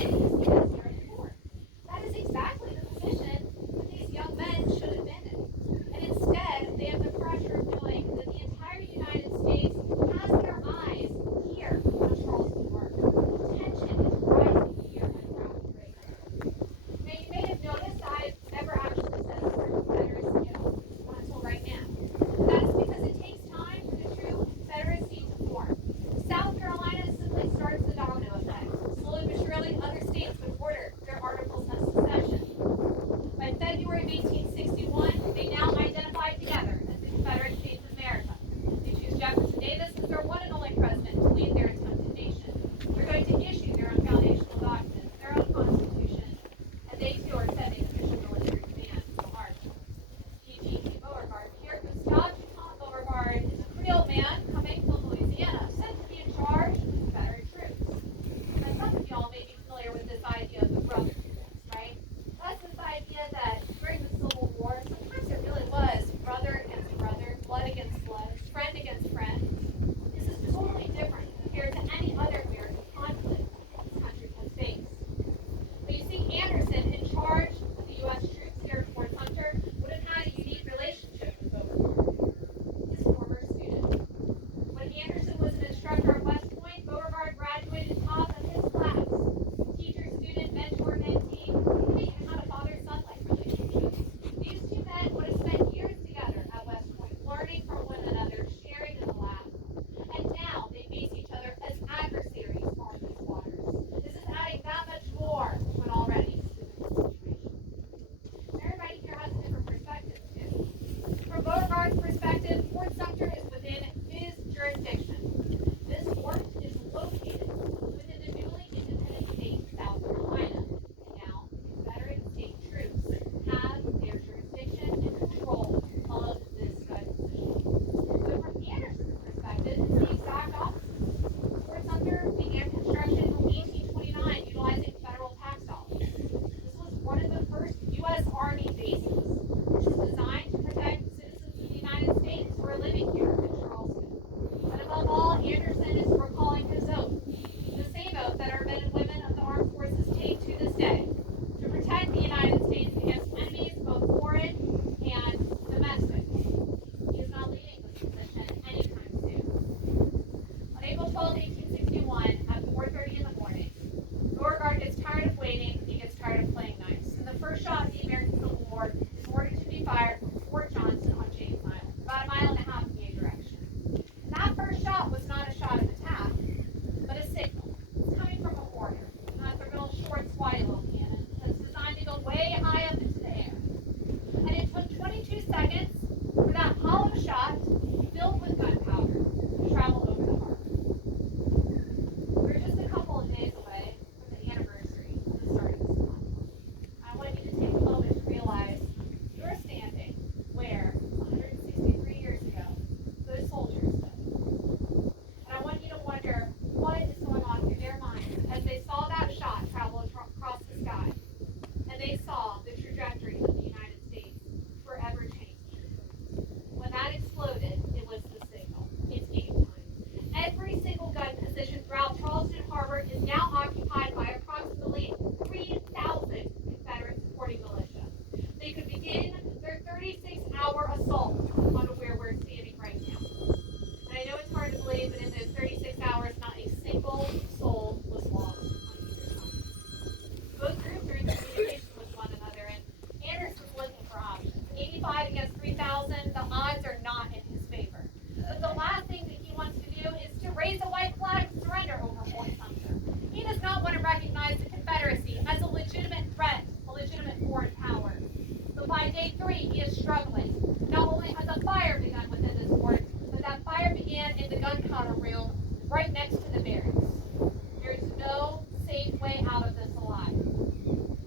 calling this U.S. Army Corps. That is exactly the position that these young men should have been in. And instead, they have the pressure of knowing that the entire United States has their eyes here on Charleston Harbor. Tension is rising here at a rapid rate. Now, you may have noticed I've never actually said the word Confederacy at all, not until right now. And that is because it takes time for the true Confederacy to form. South Carolina simply starts the domino effect. Slowly but surely, other states would order their articles of secession. By February of 1861, they now identify together as the Confederate States of America. They choose Jefferson Davis as their one and only president to lead their attempted nation. They're going to issue their own foundational documents, their own constitution, and they too are sending official military command to the harbor. P.G.T. Beauregard, Pierre Gustave Dupont Beauregard, is a Creole man coming from Louisiana, sent to be in charge of the Confederate troops. Now, some of y'all may be familiar with this idea of the brotherhood, right? That's this idea that during the Civil War, sometimes it really was brother against brother, blood against blood, friend against friend. This is totally different compared to any other American conflict this country has faced. But you see, Anderson, in charge of the U.S. troops here at Fort Sumter, would have had a unique relationship with Beauregard, his former student. When Anderson was an instructor at West Point, Beauregard graduated top of his class. Teacher, student, mentor, mentee, they even had a father-son-like relationship. These two men would have spent years together at West Point, learning from one another, sharing in the laugh. And now they face each other as adversaries on these waters. This is adding that much more to an already difficult situation. Everybody here has a different perspective, too. From Beauregard's perspective, Fort Sumter is within his jurisdiction. This fort is located within the newly independent state of South Carolina. And now the Confederate state troops have their jurisdiction and control of this gun position. But from Anderson's perspective, it's the exact opposite. Fort Sumter began construction in 1829 utilizing federal tax dollars. This was one of the first U.S. Army bases, which was designed to protect citizens of the United States who are living here in Charleston. But above all, Anderson is recalling his oath, the same oath that our men and women of the armed forces take to this day, to protect the United States against enemies, both foreign and domestic. He is not leaving this position anytime soon. On April 12, 1861, at 4:30 in the morning, Beauregard gets tired of waiting, he gets tired of playing nice. And the first shot of the American Civil War is ordered to be fired from Fort Johnson on James Island, about a mile and a half in the direction. And that first shot was not a shot of attack, but a signal. It's coming from a mortar. And that's a real short, squatty little cannon that's designed to go way high up into the air. And it took 22 seconds for that hollow shot, filled with gunpowder, to travel over the harbor. We're just a couple of days away from the anniversary of the start of this month. I want you to take a moment to realize you're standing where 163 years ago those soldiers stood. And I want you to wonder what is going on through their minds as they saw that shot travel across the sky and they saw the trajectory of the United States forever change. When that exploded, it was the signal. It's game time. Every single gun position throughout Charleston Harbor is now occupied by approximately 3,000 Confederate supporting militia. They could begin their 36-hour assault on where we're standing right now. And I know it's hard to believe, but in those 36 hours, not a single soul was lost on either side. Both groups are in communication with one another, and Anderson's looking for options. 85 against 3,000, the odds are not in his favor. But the last thing that he wants to do is to raise a white flag of surrender over Fort Sumter. He does not want to recognize the Confederacy as a legitimate threat, a legitimate foreign power. But by day 3, he is struggling. Not only has a fire begun within this fort, but that fire began in the gunpowder room right next to the barracks. There is no safe way out of this alive.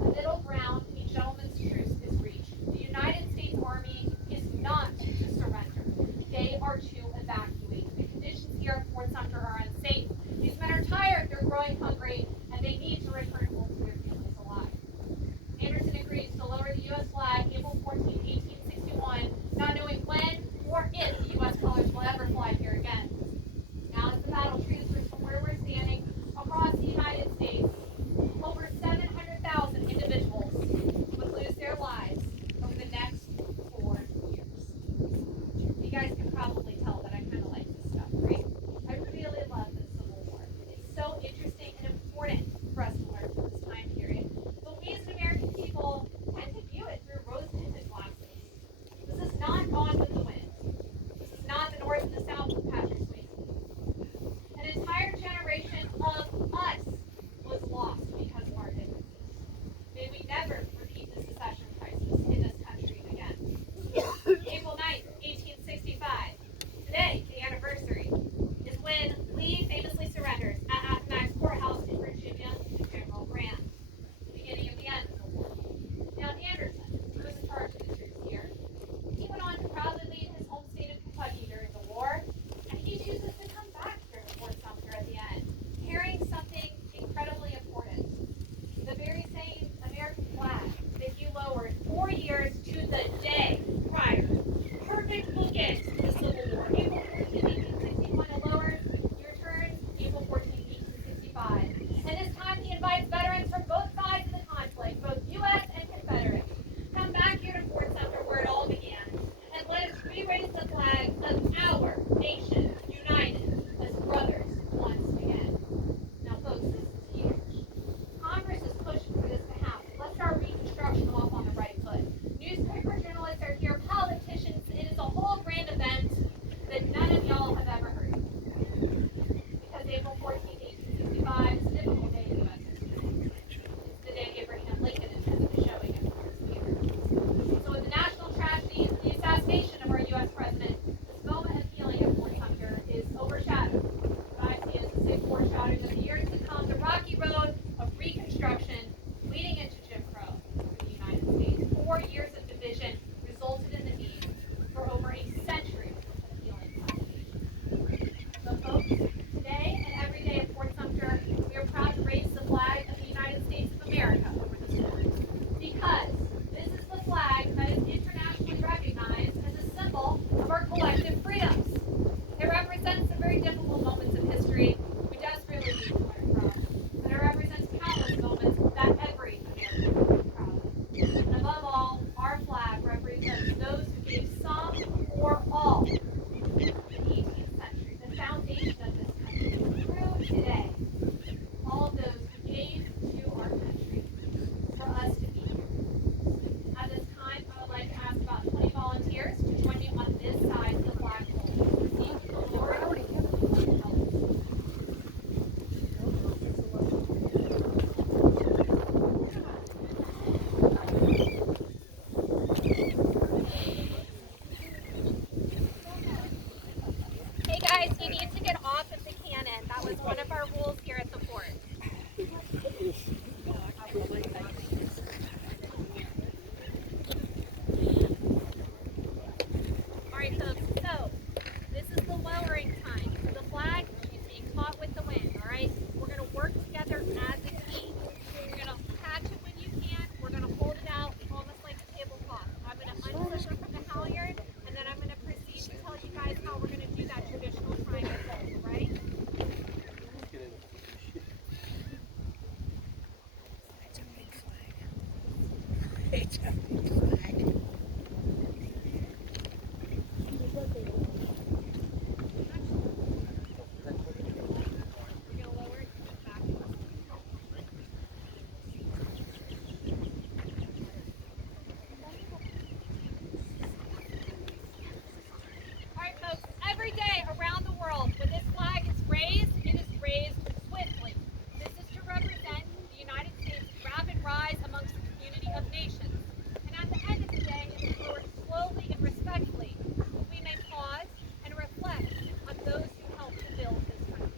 A middle ground, a gentleman's truce is reached. The United States Army is not to surrender. They are to evacuate. The conditions here at Fort Sumter are unsafe. These men are tired, they're growing hungry, and they need to return home to their families alive. Anderson agrees to lower the U.S. flag April 14, 1861, not knowing when All right, folks, every day around the world, when this flag is raised, it is raised swiftly. This is to represent the United States' rapid rise amongst the community of nations. And at the end of the day, it is lowered slowly and respectfully, that we may pause and reflect on those who helped to build this country.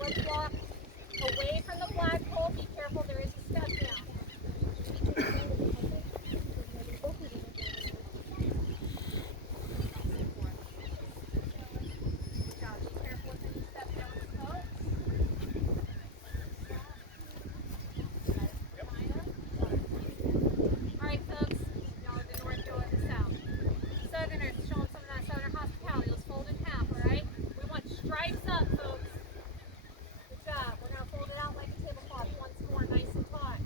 Let's walk away from the flagpole. Be careful, there is a step down. Good job. Be careful with any step down, folks. All right, folks. Y'all are the north, y'all are the south. Southerners, show them some of that southern hospitality. Let's fold in half, all right? We want stripes up, folks. Good job. We're going to fold it out like a tablecloth once more, nice and taut.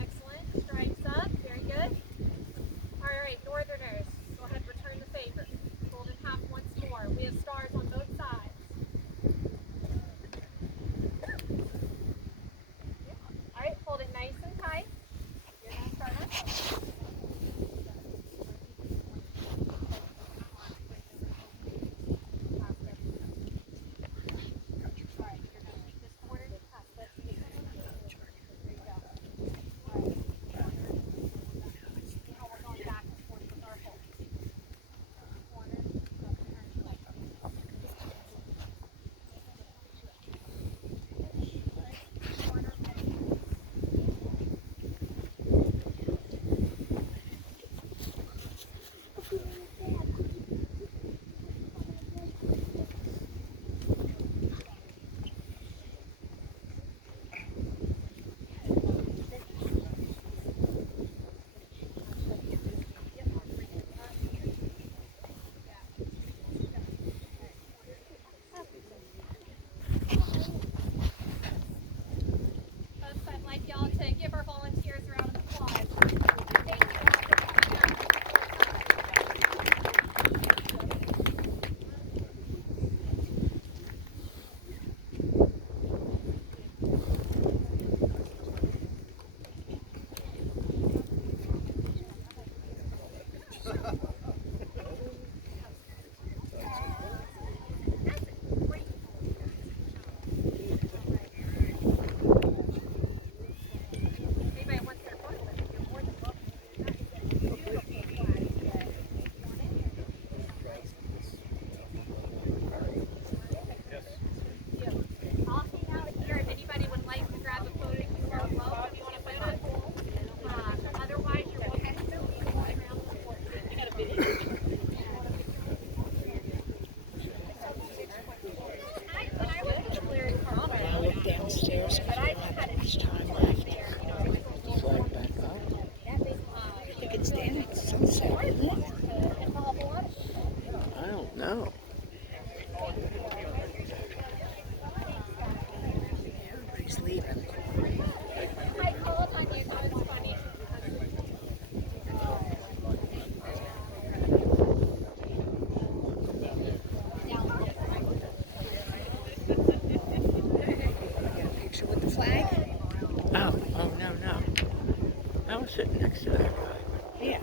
Excellent. Stripes up. Very good. All right, northerners, go ahead and return the favor. Fold in half once more. We have stars on both sides. All right, hold it nice and tight. You're going to start us. Y'all to give our volunteers a round of applause. Thank you all for coming out. Downstairs because we don't have much time left. Flag back up. I think it's down at sunset. I don't know. Everybody's leaving. With the flag? Oh, no. I was sitting next to that guy. Yeah.